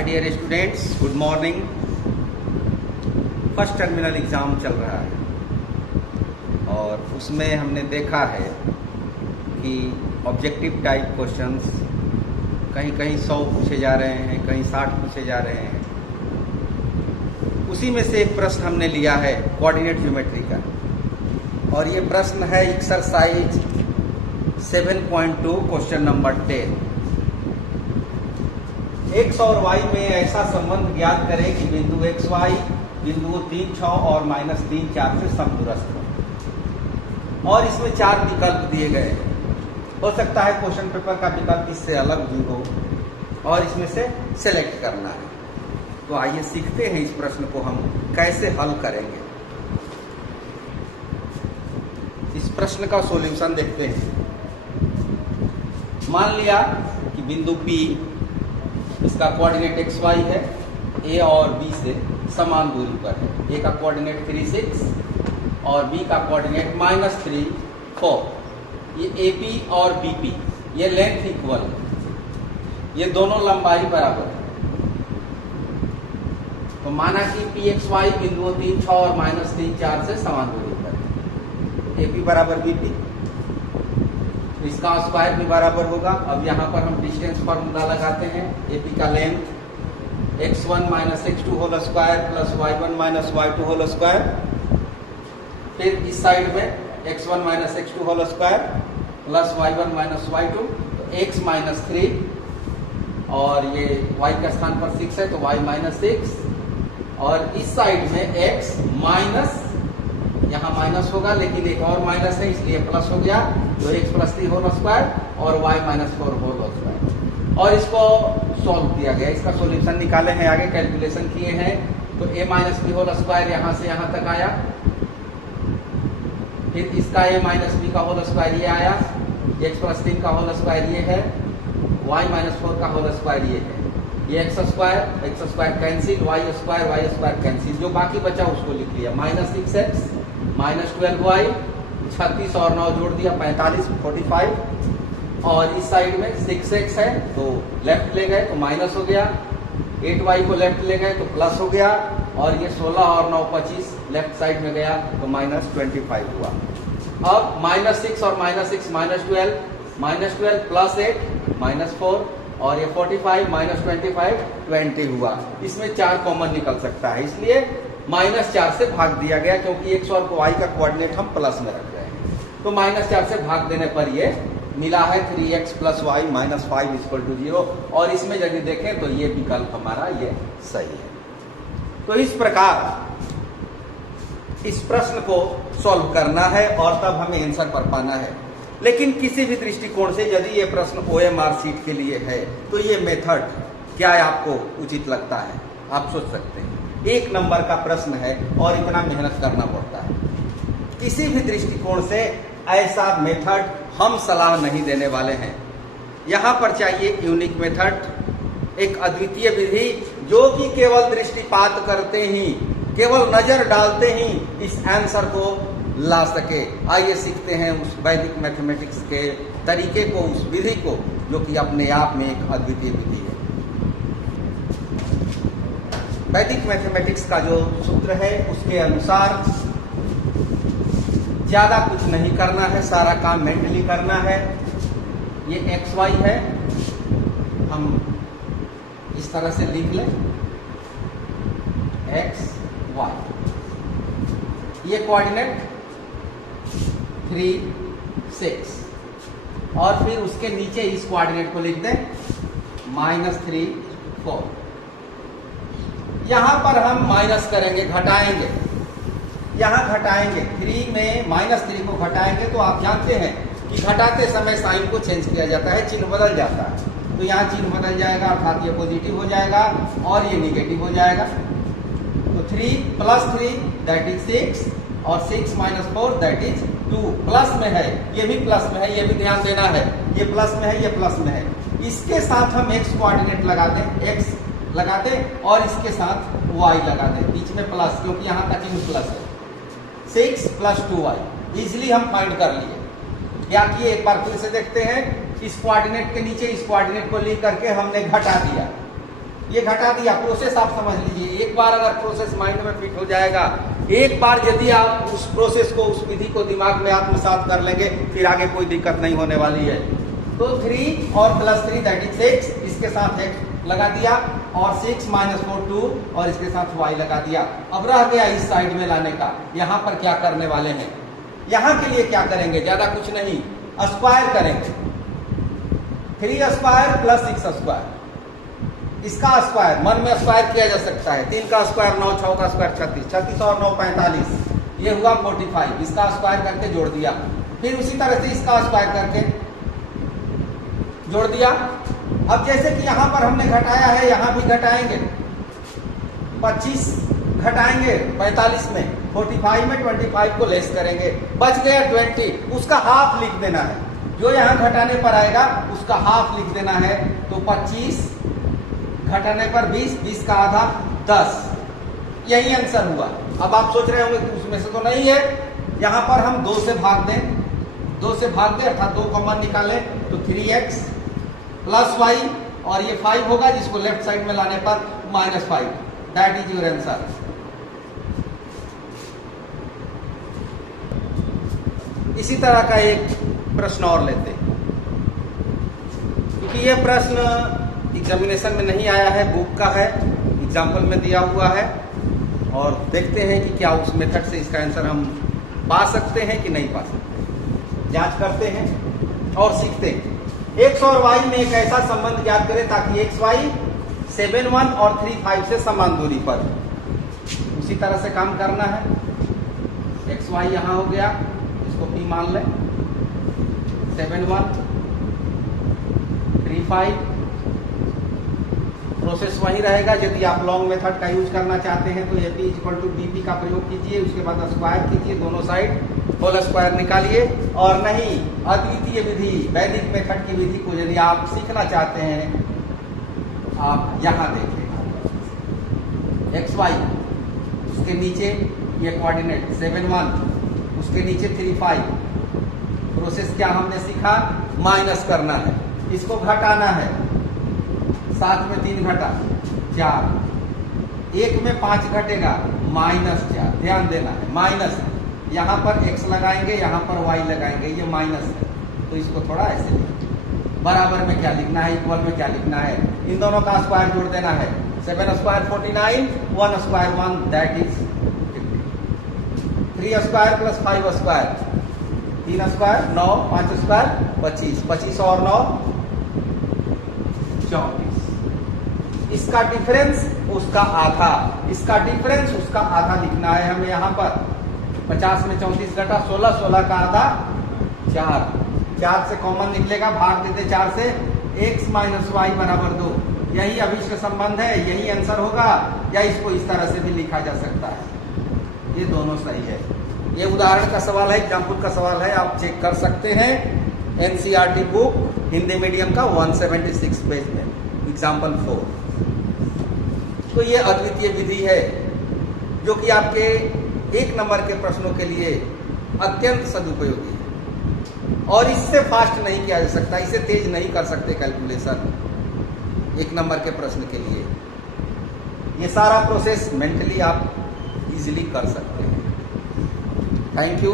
My dear students, good morning. First terminal exam चल रहा है और उसमें हमने देखा है कि ऑब्जेक्टिव टाइप क्वेश्चंस कहीं कहीं 100 पूछे जा रहे हैं, कहीं 60 पूछे जा रहे हैं। उसी में से एक प्रश्न हमने लिया है कोऑर्डिनेट ज्योमेट्री का, और ये प्रश्न है एक्सरसाइज 7.2 क्वेश्चन नंबर 10। x और y में ऐसा संबंध ज्ञात करें कि बिंदु एक्स वाई बिंदु 3, 6 और -3, 4 से समदूरस्थ हो। और इसमें 4 विकल्प दिए गए हैं। हो सकता है क्वेश्चन पेपर का विकल्प इससे अलग भी हो और इसमें से सेलेक्ट करना है। तो आइए सीखते हैं इस प्रश्न को हम कैसे हल करेंगे। इस प्रश्न का सॉल्यूशन देखते हैं। मान लिया कि बिंदु P, इसका कोऑर्डिनेट एक्स वाई है, ए और बी से समान दूरी पर है। ए का कोऑर्डिनेट 3, 6 और बी का कोऑर्डिनेट -3, 4। ये एपी और बीपी ये लेंथ इक्वल है, ये दोनों लंबाई बराबर है। तो माना कि पी एक्स वाई बिंदुओं 3, 6 और -3, 4 से समान दूरी पर है। एपी बराबर बीपी, तो इसका स्क्वायर भी बराबर होगा। अब यहाँ पर हम डिस्टेंस फार्मूला लगाते हैं। एपी का length x1 - x2 whole square plus y1 - y2 whole square. फिर इस साइड में x1 - x2 whole square plus y1 - y2, तो x -3 और ये y का स्थान पर 6 है तो y -6, और इस साइड में x माइनस, यहाँ माइनस होगा लेकिन एक और माइनस है इसलिए प्लस हो गया, तो x + 3 होल स्क्वायर और y - 4 होल स्क्वायर। और इसको सॉल्व किया गया, इसका सॉल्यूशन निकाले हैं, आगे कैलकुलेशन किए हैं। तो a - b होल स्क्वायर यहाँ से यहाँ तक आया, फिर इसका a - b का होल स्क्वायर ये आया, x + 3 का होल स्क्वायर ये है, y - 4 का होल स्क्वायर ये है। ये x square cancel, y square cancel, जो बाकी बचा उसको लिख लिया। -6x -12y, 36 और 9 जोड़ दिया 45, 45। और इस साइड में 6x है तो लेफ्ट ले गए तो माइनस हो गया, 8y को लेफ्ट ले गए तो प्लस हो गया, और ये 16 और 9 25 लेफ्ट साइड में गया तो -25 हुआ। अब -6 और -6 -12, -12 प्लस 8 -4, और ये 45 -25 20 हुआ। इसमें 4 कॉमन निकल सकता है, इसलिए -4 से भाग दिया गया, क्योंकि x और y का कोऑर्डिनेट हम प्लस में रख रहे हैं। तो -4 से भाग देने पर ये मिला है 3x + y - 5 = 0। और इसमें यदि देखें तो ये विकल्प हमारा ये सही है। तो इस प्रकार इस प्रश्न को सॉल्व करना है और तब हमें आंसर पर पाना है। लेकिन किसी भी दृष्टिकोण से यदि ये प्रश्न OMR शीट के लिए है तो ये मेथड क्या आपको उचित लगता है, आप सोच सकते हैं। 1 नंबर का प्रश्न है और इतना मेहनत करना पड़ता है। किसी भी दृष्टिकोण से ऐसा मेथड हम सलाह नहीं देने वाले हैं। यहाँ पर चाहिए यूनिक मेथड, एक अद्वितीय विधि जो कि केवल दृष्टिपात करते ही, केवल नजर डालते ही इस आंसर को ला सके। आइए सीखते हैं उस वैदिक मैथमेटिक्स के तरीके को, उस विधि को, जो कि अपने आप में एक अद्वितीय विधि है। वैदिक मैथमेटिक्स का जो सूत्र है उसके अनुसार ज्यादा कुछ नहीं करना है, सारा काम मेंटली करना है। ये एक्स वाई है, हम इस तरह से लिख लें एक्स वाई। ये कोऑर्डिनेट 3, 6, और फिर उसके नीचे इस कोऑर्डिनेट को लिख दें -3, 4। यहां पर हम माइनस करेंगे, घटाएंगे, यहां घटाएंगे। 3 में -3 को घटाएंगे तो आप जानते हैं कि घटाते समय साइन को चेंज किया जाता है, चिन्ह बदल जाता है। तो यहाँ चिन्ह बदल जाएगा, अर्थात ये पॉजिटिव हो जाएगा और ये निगेटिव हो जाएगा। तो 3 + 3 दैट इज 6, और 6 - 4 दैट इज 2। प्लस में है, ये भी प्लस में है, ये भी ध्यान देना है, ये प्लस में है, ये प्लस में है। इसके साथ हम x कोऑर्डिनेट लगा दें, x लगा दें, और इसके साथ y लगा दें, बीच में प्लस, क्योंकि यहाँ तक ही प्लस है। 6 + 2y इजिली हम फाइंड कर लिए। क्या किए, एक बार फिर से देखते हैं। इस कोऑर्डिनेट के नीचे इस कोऑर्डिनेट को लिख करके हमने घटा दिया। ये घटा दिया। प्रोसेस आप समझ लीजिए, एक बार अगर प्रोसेस माइंड में फिट हो जाएगा, एक बार यदि आप उस प्रोसेस को, उस विधि को दिमाग में आत्मसात कर लेंगे, फिर आगे कोई दिक्कत नहीं होने वाली है। तो 3 और +3 दैट इज 6, इसके साथ x लगा दिया, और 6 - 4 2, और इसके साथ y लगा दिया। अब रह गया इस साइड में लाने का। यहाँ पर क्या करने वाले हैं, यहाँ के लिए क्या करेंगे, ज्यादा कुछ नहीं, स्क्वायर करेंगे। 3 स्क्वायर + 6 स्क्वायर, इसका स्क्वायर मन में स्क्वायर किया जा सकता है। 3 का स्क्वायर 9, 6 का स्क्वायर 36, 36 और 9 45, ये हुआ 45। इसका स्क्वायर करके जोड़ दिया। फिर उसी तरह से इसका स्क्वायर करके जोड़ दिया। अब जैसे कि यहाँ पर हमने घटाया है, यहाँ भी घटाएंगे। 25 घटाएंगे 45 में, 45 में 25 को लेस करेंगे, बच गया 20, उसका हाफ लिख देना है। जो यहाँ घटाने पर आएगा उसका हाफ लिख देना है। तो 25 घटाने पर 20, 20 का आधा 10, यही आंसर हुआ। अब आप सोच रहे होंगे कि उसमें से तो नहीं है, यहाँ पर हम 2 से भाग दें, 2 से भाग दें अर्थात 2 कॉमन निकालें, तो 3x + y, और ये 5 होगा जिसको लेफ्ट साइड में लाने पर -5, दैट इज योर आंसर। इसी तरह का एक प्रश्न और लेते हैं, क्योंकि ये प्रश्न एग्जामिनेशन में नहीं आया है, बुक का है, एग्जाम्पल में दिया हुआ है, और देखते हैं कि क्या उस मेथड से इसका आंसर हम पा सकते हैं कि नहीं पा सकते। जांच करते हैं और सीखते हैं। x और y में एक ऐसा संबंध ज्ञात करें ताकि x y 7 1 और 3 5 से समान दूरी पर। उसी तरह से काम करना है। x y यहाँ हो गया, इसको p मान लें, 7 1 3 5, प्रोसेस वही रहेगा। यदि आप लॉन्ग मेथड का यूज करना चाहते हैं तो AP = BP का प्रयोग कीजिए, उसके बाद स्क्वायर कीजिए, दोनों साइड होल स्क्वायर निकालिए। और नहीं, अद्वितीय विधि, वैदिक मेथड की विधि को यदि आप सीखना चाहते हैं तो आप यहाँ देखें, XY, उसके नीचे ये कोऑर्डिनेट 7 1, उसके नीचे 3 5। प्रोसेस क्या हमने सीखा, माइनस करना है, इसको घटाना है, 7 में 3 घटा 4, 1 में 5 घटेगा -4, ध्यान देना है, माइनस। यहाँ पर x लगाएंगे, यहाँ पर y लगाएंगे, ये माइनस है, तो इसको थोड़ा ऐसे लिखें। बराबर में क्या लिखना है, इक्वल में क्या लिखना है, इन दोनों का स्क्वायर जोड़ देना है। 7 square 49, 1 square 1, that is 50। 3 square + 5 square, 3 square 9, 5 square 25, 25 और 9 34। इसका डिफरेंस उसका आधा, इसका डिफरेंस उसका आधा लिखना है हमें। यहाँ पर 50 में 34 घटा 16, 16 का आधा 4, 4 से कॉमन निकलेगा, भाग देते 4 से, x - y = 2। यही अभिष्ट संबंध है, यही आंसर होगा, या इसको इस तरह से भी लिखा जा सकता है। ये दोनों सही है। ये उदाहरण का सवाल है, एग्जाम्पल का सवाल है, आप चेक कर सकते हैं NCERT बुक हिंदी मीडियम का 176 पेज में, एग्जाम्पल 4। तो ये अद्वितीय विधि है जो कि आपके 1 नंबर के प्रश्नों के लिए अत्यंत सदुपयोगी है, और इससे फास्ट नहीं किया जा सकता, इसे तेज नहीं कर सकते कैलकुलेशन 1 नंबर के प्रश्न के लिए। ये सारा प्रोसेस मेंटली आप इजीली कर सकते हैं। Thank you.